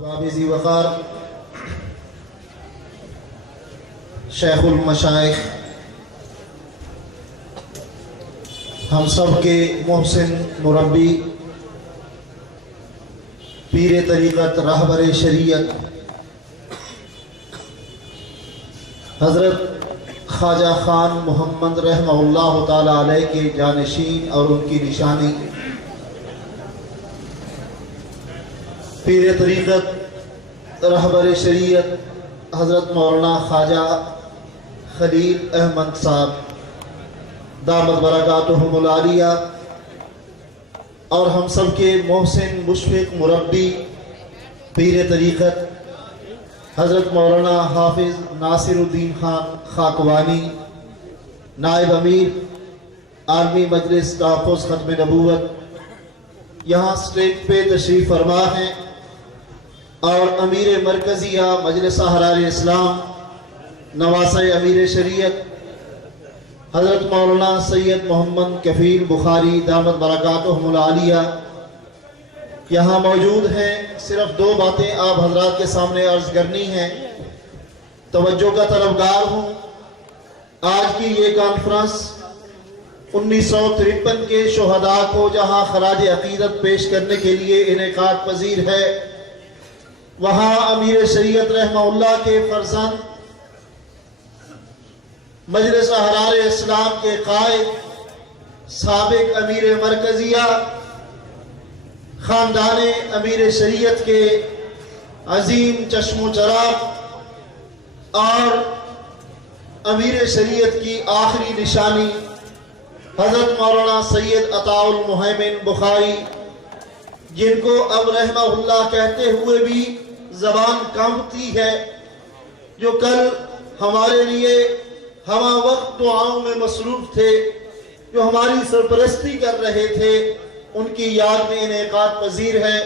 ذی وقار شیخ المشائخ، ہم سب کے محسن مربی، پیر طریقت، راہبر شریعت حضرت خواجہ خان محمد رحمہ اللہ تعالی علیہ کے جانشین اور ان کی نشانی، پیر طریقت راہبر شریعت حضرت مولانا خواجہ خلیل احمد صاحب دامت برکاتہم العالیہ، اور ہم سب کے محسن مشفق مربی پیر طریقت حضرت مولانا حافظ ناصر الدین خان خاکوانی، نائب امیر عالمی مجلس تحفظ ختم نبوت، یہاں اسٹیج پہ تشریف فرما ہیں، اور امیر مرکزیہ مجلس احرار اسلام نواسہ امیر شریعت حضرت مولانا سید محمد کفیل بخاری دامت برکاتہم العالیہ یہاں موجود ہیں۔ صرف دو باتیں آپ حضرات کے سامنے عرض کرنی ہیں، توجہ کا طلبگار ہوں۔ آج کی یہ کانفرنس 1953 کے شہداء کو جہاں خراج عقیدت پیش کرنے کے لیے انعقاد پذیر ہے، وہاں امیر شریعت رحمہ اللہ کے فرزند، مجلس احرار اسلام کے قائد، سابق امیر مرکزیہ، خاندان امیر شریعت کے عظیم چشم و چراغ اور امیر شریعت کی آخری نشانی حضرت مولانا سید عطاء المہیمن بخاری، جن کو اب رحمہ اللہ کہتے ہوئے بھی زبان کانپتی ہے، جو کل ہمارے لیے ہمہ وقت دعاؤں میں مصروف تھے، جو ہماری سرپرستی کر رہے تھے، ان کی یاد میں انعقاد پذیر ہے۔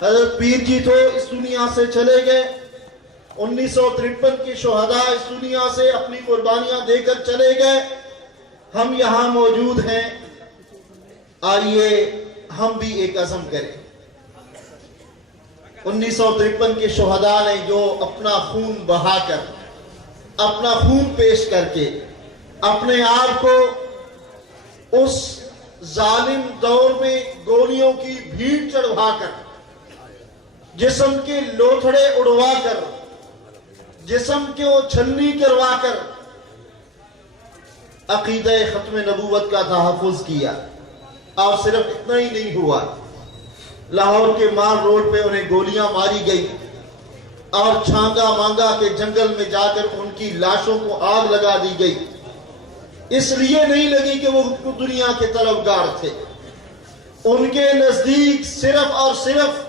حضرت پیر جی تو اس دنیا سے چلے گئے، 1953 کے شہداء اس دنیا سے اپنی قربانیاں دے کر چلے گئے، ہم یہاں موجود ہیں۔ آئیے ہم بھی ایک عزم کریں۔ 1953 کے شہداء نے جو اپنا خون بہا کر، اپنا خون پیش کر کے، اپنے آپ کو اس ظالم دور میں گولیوں کی بھیڑ چڑھوا کر، جسم کے لوتھڑے اڑوا کر، جسم کو چھلنی کروا کر عقیدہ ختم نبوت کا تحفظ کیا، اور صرف اتنا ہی نہیں ہوا، لاہور کے مال روڈ پہ انہیں گولیاں ماری گئی، اور چھانگا مانگا کے جنگل میں جا کر ان کی لاشوں کو آگ لگا دی گئی۔ اس لیے نہیں لگی کہ وہ دنیا کے طلبگار تھے، ان کے نزدیک صرف اور صرف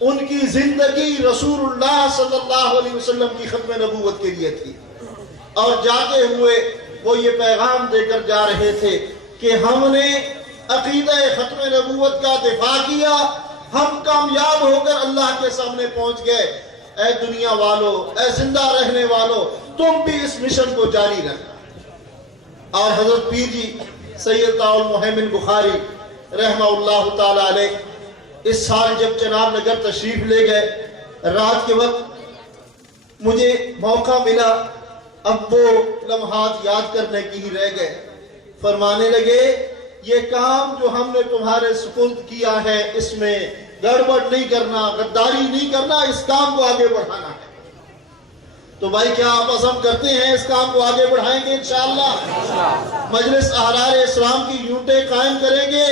ان کی زندگی رسول اللہ صلی اللہ علیہ وسلم کی ختم نبوت کے لیے تھی، اور جاتے ہوئے وہ یہ پیغام دے کر جا رہے تھے کہ ہم نے عقیدہ ختم نبوت کا دفاع کیا، ہم کامیاب ہو کر اللہ کے سامنے پہنچ گئے۔ اے دنیا والو، اے زندہ رہنے والو، تم بھی اس مشن کو جاری رکھنا۔ اور حضرت پیر جی سید عطاء المہیمن بخاری رحمہ اللہ تعالی علیہ اس سال جب چناب نگر تشریف لے گئے، رات کے وقت مجھے موقع ملا، اب وہ لمحات یاد کرنے کی ہی رہ گئے۔ فرمانے لگے، یہ کام جو ہم نے تمہارے سپرد کیا ہے، اس میں گڑبڑ نہیں کرنا، غداری نہیں کرنا، اس کام کو آگے بڑھانا ہے۔ تو بھائی کیا آپ عزم کرتے ہیں اس کام کو آگے بڑھائیں گے انشاءاللہ؟ مجلس احرار اسلام کی یونٹیں قائم کریں گے،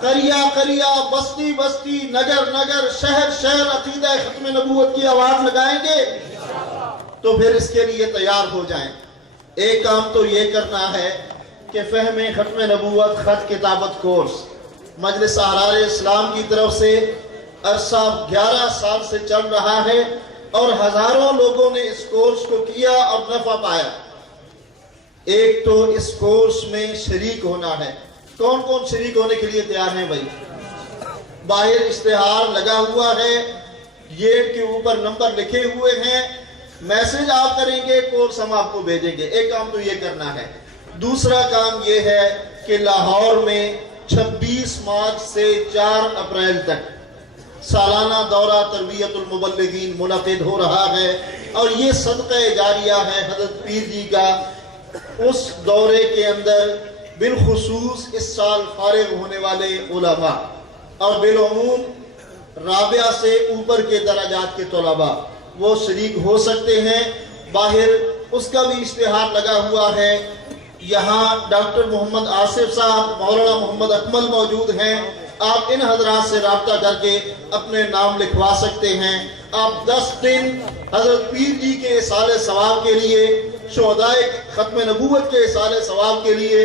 قریہ قریہ، بستی بستی، نگر نگر، شہر شہر عقیدہ ختم نبوت کی آواز لگائیں گے؟ تو پھر اس کے لیے تیار ہو جائیں۔ ایک کام تو یہ کرنا ہے کہ فہم ختم نبوت خط کتابت کورس مجلس احرار اسلام کی طرف سے عرصہ 11 سال سے چل رہا ہے، اور ہزاروں لوگوں نے اس کورس کو کیا اور نفع پایا۔ ایک تو اس کورس میں شریک ہونا ہے۔ کون کون شریک ہونے کے لیے تیار ہیں بھائی؟ باہر اشتہار لگا ہوا ہے، گیٹ کے اوپر نمبر لکھے ہوئے ہیں، میسج آپ کریں گے، کورس ہم آپ کو بھیجیں گے۔ ایک کام تو یہ کرنا ہے۔ دوسرا کام یہ ہے کہ لاہور میں 26 مارچ سے 4 اپریل تک سالانہ دورہ تربیت المبلغین منعقد ہو رہا ہے، اور یہ صدقہ جاریہ ہے حضرت پیر جی کا اس دورے کے اندر، بالخصوص اس سال فارغ ہونے والے علماء اور بالعموم رابعہ سے اوپر کے درجات کے طلباء وہ شریک ہو سکتے ہیں۔ باہر اس کا بھی اشتہار لگا ہوا ہے۔ یہاں ڈاکٹر محمد آصف صاحب، مولانا محمد اکمل موجود ہیں، آپ ان حضرات سے رابطہ کر کے اپنے نام لکھوا سکتے ہیں۔ آپ 10 دن حضرت پیر جی کے اصالِ ثواب کے لیے، شہدائے ختم نبوت کے اصالِ ثواب کے لیے،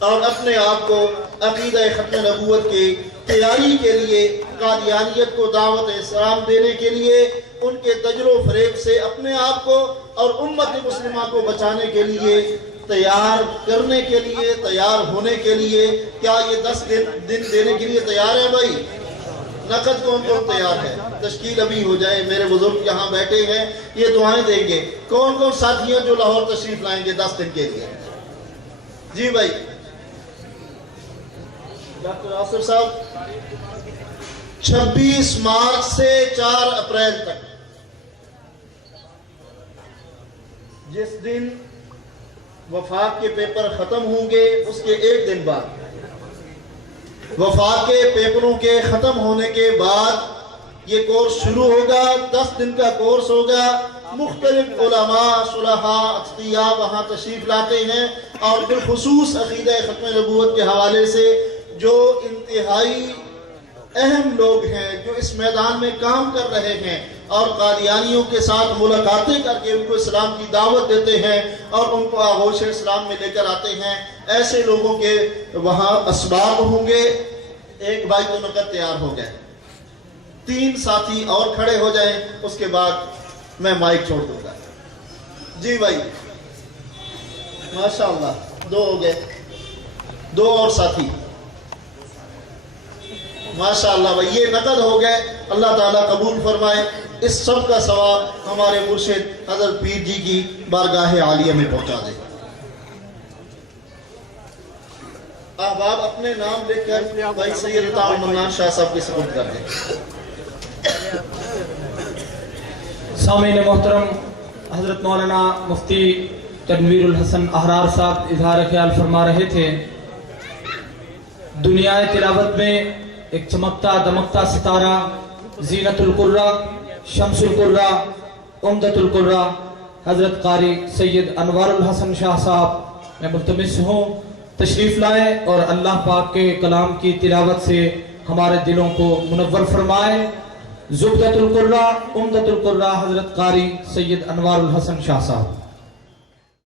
اور اپنے آپ کو عقیدہ ختم نبوت کے تیاری کے لیے، قادیانیت کو دعوت اسلام دینے کے لیے، ان کے تجر و فریب سے اپنے آپ کو اور امت مسلمہ کو بچانے کے لیے تیار کرنے کے لیے، تیار ہونے کے لیے، کیا یہ 10 دن دینے کے لیے تیار ہے بھائی؟ نقد کون کون تیار ہے؟ تشکیل ابھی ہو جائے، میرے بزرگ یہاں بیٹھے ہیں، یہ دعائیں دیں گے۔ کون کون ساتھی ہیں جو لاہور تشریف لائیں گے 10 دن کے لیے؟ جی بھائی ڈاکٹر آصف صاحب، 26 مارچ سے 4 اپریل تک، جس دن وفاق کے پیپر ختم ہوں گے اس کے ایک دن بعد، وفاق کے پیپروں کے ختم ہونے کے بعد یہ کورس شروع ہوگا۔ 10 دن کا کورس ہوگا۔ مختلف علماء، صلحاء، اتقیاء وہاں تشریف لاتے ہیں، اور بالخصوص عقیدہ ختم نبوت کے حوالے سے جو انتہائی اہم لوگ ہیں، جو اس میدان میں کام کر رہے ہیں اور قادیانیوں کے ساتھ ملاقاتیں کر کے ان کو اسلام کی دعوت دیتے ہیں اور ان کو آغوش اسلام میں لے کر آتے ہیں، ایسے لوگوں کے وہاں اسباب ہوں گے۔ ایک بھائی تو نقد تیار ہو گئے، 3 ساتھی اور کھڑے ہو جائیں، اس کے بعد میں مائک چھوڑ دوں گا۔ جی بھائی ماشاءاللہ 2 ہو گئے، 2 اور ساتھی، ماشاءاللہ بھائی یہ نقد ہو گئے۔ اللہ تعالیٰ قبول فرمائے، اس سب کا ثواب ہمارے مرشد حضرت پیر جی کی بارگاہ عالیہ میں پہنچا دے۔ احباب اپنے نام لکھ کر بھائی سید عطا المنان شاہ صاحب کی سپرد کر دیں۔ سامعین محترم، حضرت مولانا مفتی تنویر الحسن احرار صاحب اظہار خیال فرما رہے تھے۔ دنیا تلاوت میں ایک چمکتا دمکتا ستارہ، زینت القرہ، شمس القرہ، عمدت القرہ، حضرت قاری سید انوار الحسن شاہ صاحب میں ملتمس ہوں تشریف لائے اور اللہ پاک کے کلام کی تلاوت سے ہمارے دلوں کو منور فرمائے۔ زبدت القرہ، عمدت القرہ، حضرت قاری سید انوار الحسن شاہ صاحب۔